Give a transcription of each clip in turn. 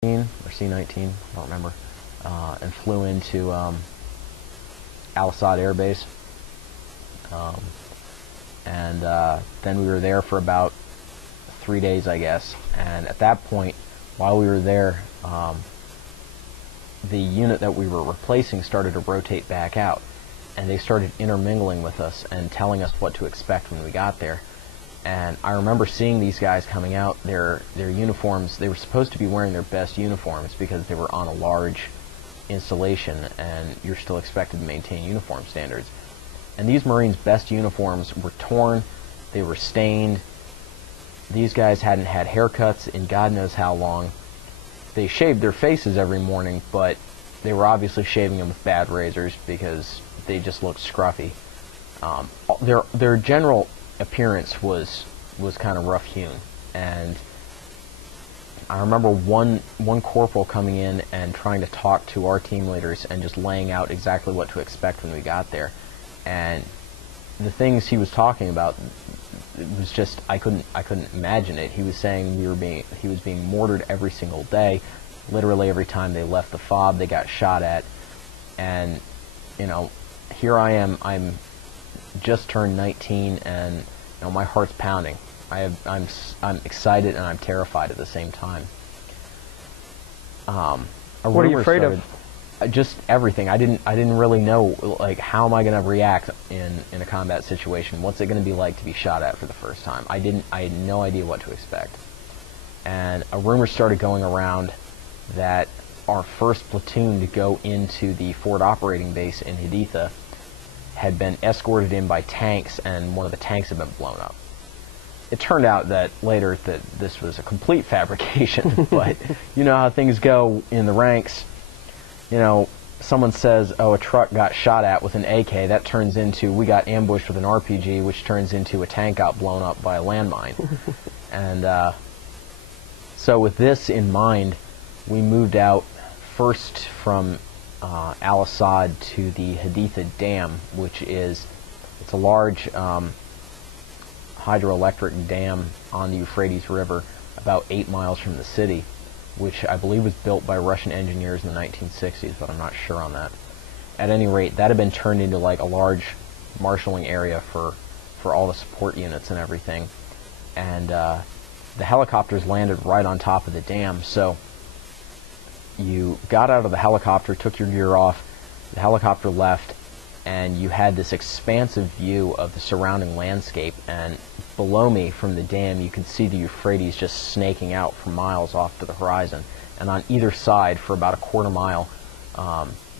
or C-19, I don't remember, and flew into Al-Assad Air Base. Then we were there for about 3 days, I guess. And at that point, while we were there, the unit that we were replacing started to rotate back out, and they started intermingling with us and telling us what to expect when we got there. And I remember seeing these guys coming out, their uniforms, they were supposed to be wearing their best uniforms because they were on a large installation and you're still expected to maintain uniform standards. And these Marines' best uniforms were torn, they were stained, these guys hadn't had haircuts in God knows how long. They shaved their faces every morning, but they were obviously shaving them with bad razors because they just looked scruffy. Their general appearance was kind of rough-hewn, and I remember one corporal coming in and trying to talk to our team leaders and just laying out exactly what to expect when we got there. And the things he was talking about, it was just I couldn't imagine it. He was saying he was being mortared every single day. Literally every time they left the fob, they got shot at. And you know, here I am. I'm just turned 19, and you know, my heart's pounding. I'm excited and I'm terrified at the same time. What are you afraid of? Just everything. I didn't really know, like, how am I going to react in a combat situation? What's it going to be like to be shot at for the first time? I had no idea what to expect. And a rumor started going around that our first platoon to go into the forward operating base in Haditha had been escorted in by tanks, and one of the tanks had been blown up. It turned out that later that this was a complete fabrication, but you know how things go in the ranks. You know, someone says, oh, a truck got shot at with an AK, that turns into, we got ambushed with an RPG, which turns into a tank got blown up by a landmine. And so with this in mind, we moved out first from Al-Assad to the Haditha Dam, which it's a large hydroelectric dam on the Euphrates River about 8 miles from the city, which I believe was built by Russian engineers in the 1960s, but I'm not sure on that. At any rate, that had been turned into like a large marshalling area for all the support units and everything. And the helicopters landed right on top of the dam, so you got out of the helicopter, took your gear off, the helicopter left, and you had this expansive view of the surrounding landscape, and below me from the dam you could see the Euphrates just snaking out for miles off to the horizon, and on either side for about a quarter mile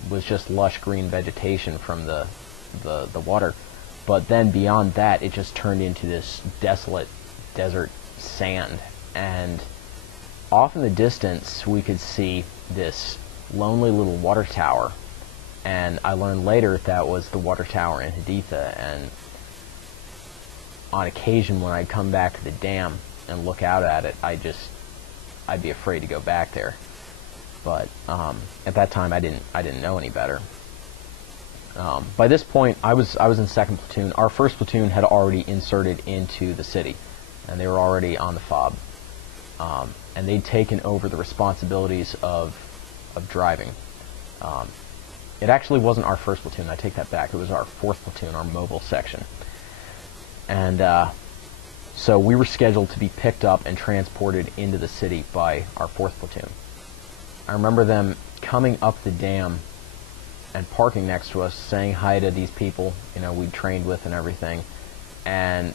was just lush green vegetation from the water. But then beyond that it just turned into this desolate desert sand, and off in the distance we could see this lonely little water tower. And I learned later that was the water tower in Haditha, and on occasion when I'd come back to the dam and look out at it, I'd be afraid to go back there. But at that time I didn't know any better. By this point I was in second platoon. Our first platoon had already inserted into the city, and they were already on the fob. And they'd taken over the responsibilities of driving. It actually wasn't our first platoon, I take that back. It was our fourth platoon, our mobile section. And so we were scheduled to be picked up and transported into the city by our fourth platoon. I remember them coming up the dam and parking next to us, saying hi to these people, you know, we'd trained with and everything. And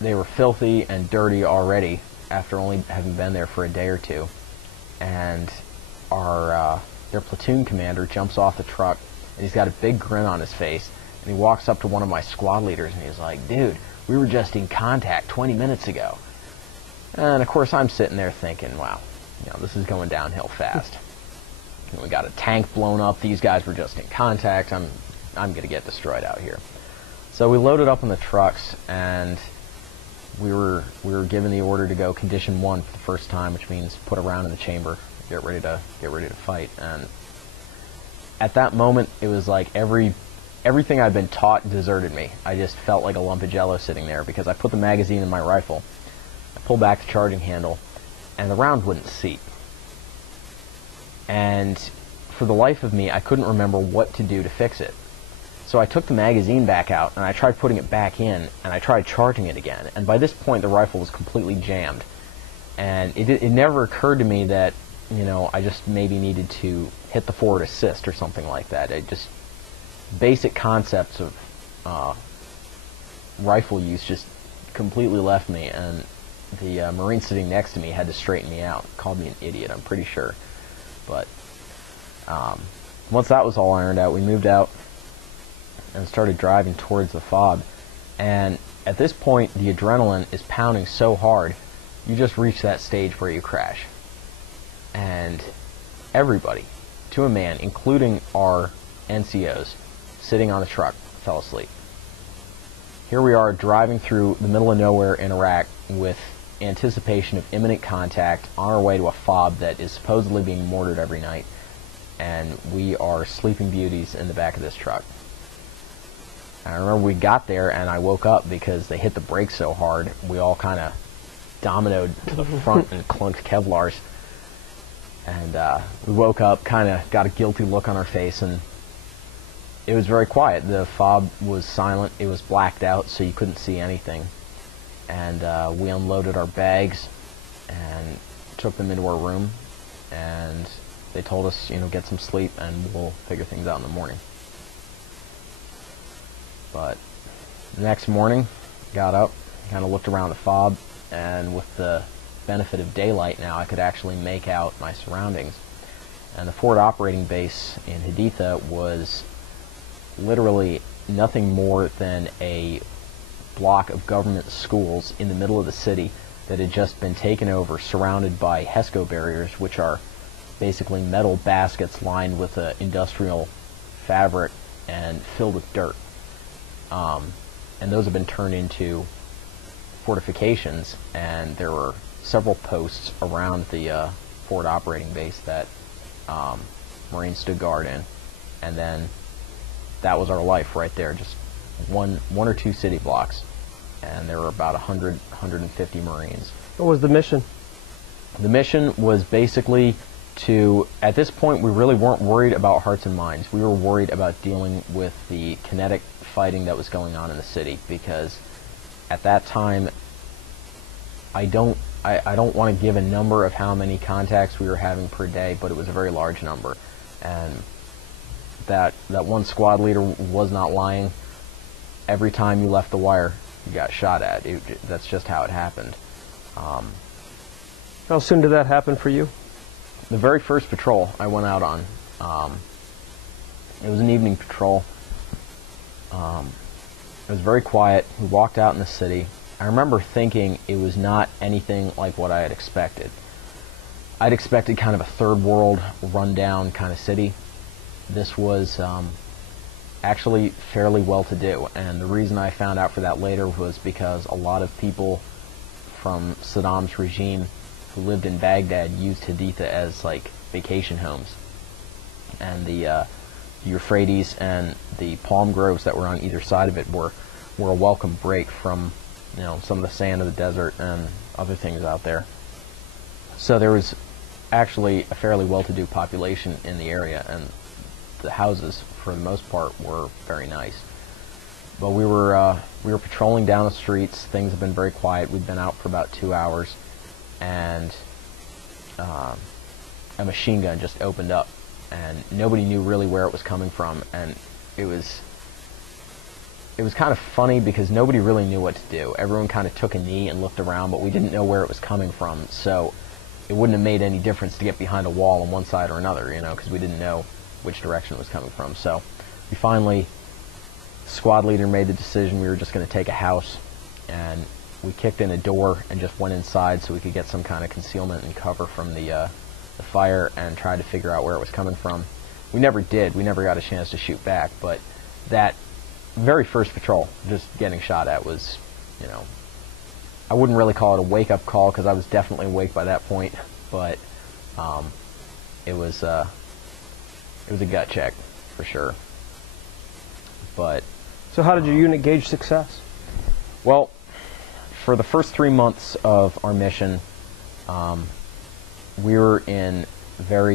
they were filthy and dirty already after only having been there for a day or two. And their platoon commander jumps off the truck, and he's got a big grin on his face, and he walks up to one of my squad leaders and he's like, dude, we were just in contact 20 minutes ago. And of course I'm sitting there thinking, wow, you know, this is going downhill fast. And we got a tank blown up, these guys were just in contact, I'm gonna get destroyed out here. So we loaded up on the trucks, and we were given the order to go condition 1 for the first time, which means put a round in the chamber, get ready to fight. And at that moment it was like everything I'd been taught deserted me. I just felt like a lump of jello sitting there, because I put the magazine in my rifle, I pulled back the charging handle, and the round wouldn't seat. and for the life of me, I couldn't remember what to do to fix it. So I took the magazine back out, and I tried putting it back in, and I tried charging it again. And by this point, the rifle was completely jammed. And it never occurred to me that, you know, I just maybe needed to hit the forward assist or something like that. It just, basic concepts of rifle use just completely left me, and the Marine sitting next to me had to straighten me out. Called me an idiot, I'm pretty sure. But once that was all ironed out, we moved out and started driving towards the fob. And at this point, the adrenaline is pounding so hard, you just reach that stage where you crash. And everybody, to a man, including our NCOs, sitting on the truck, fell asleep. Here we are driving through the middle of nowhere in Iraq with anticipation of imminent contact on our way to a fob that is supposedly being mortared every night, and we are sleeping beauties in the back of this truck. I remember we got there and I woke up because they hit the brakes so hard. We all kind of dominoed to the front and clunked Kevlars. And we woke up, kind of got a guilty look on our face, and it was very quiet. The fob was silent. It was blacked out, so you couldn't see anything. And we unloaded our bags and took them into our room, and they told us, you know, get some sleep and we'll figure things out in the morning. But the next morning, got up, kind of looked around the fob, and with the benefit of daylight now, I could actually make out my surroundings. And the forward operating base in Haditha was literally nothing more than a block of government schools in the middle of the city that had just been taken over, surrounded by HESCO barriers, which are basically metal baskets lined with industrial fabric and filled with dirt. And those have been turned into fortifications, and there were several posts around the forward operating base that Marines stood guard in, and then that was our life right there, just one or two city blocks, and there were about 150 Marines. What was the mission? The mission was basically to, at this point, we really weren't worried about hearts and minds. We were worried about dealing with the kinetic fighting that was going on in the city, because at that time, I don't want to give a number of how many contacts we were having per day, but it was a very large number. And that one squad leader was not lying. Every time you left the wire, you got shot at. That's just how it happened. How soon did that happen for you? The very first patrol I went out on, it was an evening patrol. It was very quiet. We walked out in the city. I remember thinking it was not anything like what I had expected. I'd expected kind of a third world, rundown kind of city. This was actually fairly well-to-do, and the reason I found out for that later was because a lot of people from Saddam's regime who lived in Baghdad used Haditha as like vacation homes, and the Euphrates and the palm groves that were on either side of it were a welcome break from, you know, some of the sand of the desert and other things out there. So there was actually a fairly well-to-do population in the area, and the houses, for the most part, were very nice. But we were patrolling down the streets. Things have been very quiet. We'd been out for about 2 hours, and a machine gun just opened up, and nobody knew really where it was coming from. And it was kind of funny because nobody really knew what to do. Everyone kind of took a knee and looked around, but we didn't know where it was coming from. So it wouldn't have made any difference to get behind a wall on one side or another, you know, because we didn't know which direction it was coming from. So we finally, squad leader made the decision we were just going to take a house, and we kicked in a door and just went inside so we could get some kind of concealment and cover from the fire, and tried to figure out where it was coming from. We never did. We never got a chance to shoot back, but that very first patrol, just getting shot at, was, you know, I wouldn't really call it a wake-up call because I was definitely awake by that point, but it was a gut check for sure. But so how did your unit gauge success? Well, for the first 3 months of our mission, we were in very